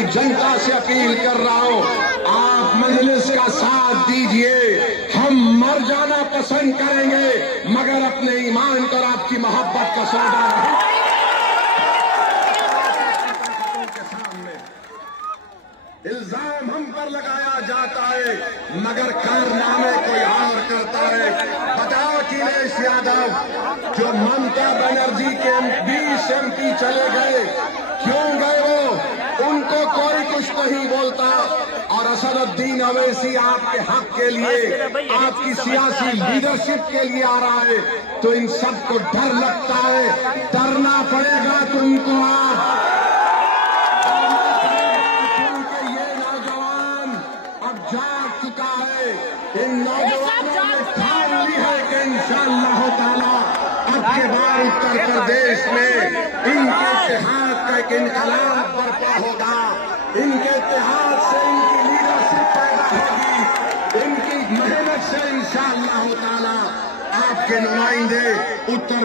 की जनता से अपील कर रहा हूं, आप मजलिस का साथ दीजिए। हम मर जाना पसंद करेंगे मगर अपने ईमान पर आपकी मोहब्बत का सौदा नहीं। इल्जाम हम पर लगाया जाता है मगर कारनामे कोई और करता है। बताओ अखिलेश यादव जो ममता बनर्जी के 20 MP चले गए, क्यों गए वो? उनको कोई कुछ नहीं बोलता। और असदुद्दीन अवैसी आपके हक के लिए, आपकी सियासी लीडरशिप के लिए आ रहा है तो इन सबको डर लगता है। डरना पड़ेगा तुमको। आप जाग चुका है, इन नौजवानों ने ठान ली है कि इंशाअल्लाह ताला अब के बाद उत्तर प्रदेश में इनके इत्तेहाद का एक इनकलाब बर्पा होगा। इनके इत्तेहाद से इनकी लीडरशिप पैदा होगी। इनकी मेहनत से इंशाअल्लाह ताला आपके नुमाइंदे उत्तर